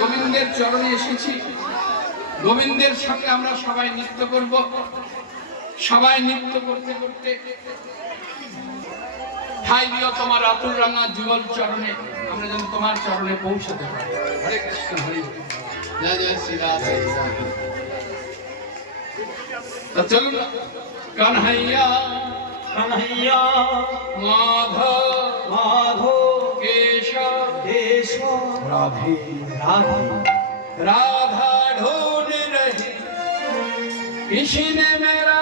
গোবিন্দের চরণে এসেছি। গোবিন্দের সঙ্গে আমরা সবাই নৃত্য করব। সবাই নৃত্য করতে করতে ঠাই দিও তোমার আতুর রাঙা যুগল চরণে, আমরা যেন তোমার চরণে পৌঁছতে পারি। হরে কৃষ্ণ, হরে জয় জয় শ্রী রাধে। তো চলুন, কানহাইয়া কানহাইয়া মাধব মাধব কেশব কেশব রাধে রাধে राधा ढूंढ रही किसी ने मेरा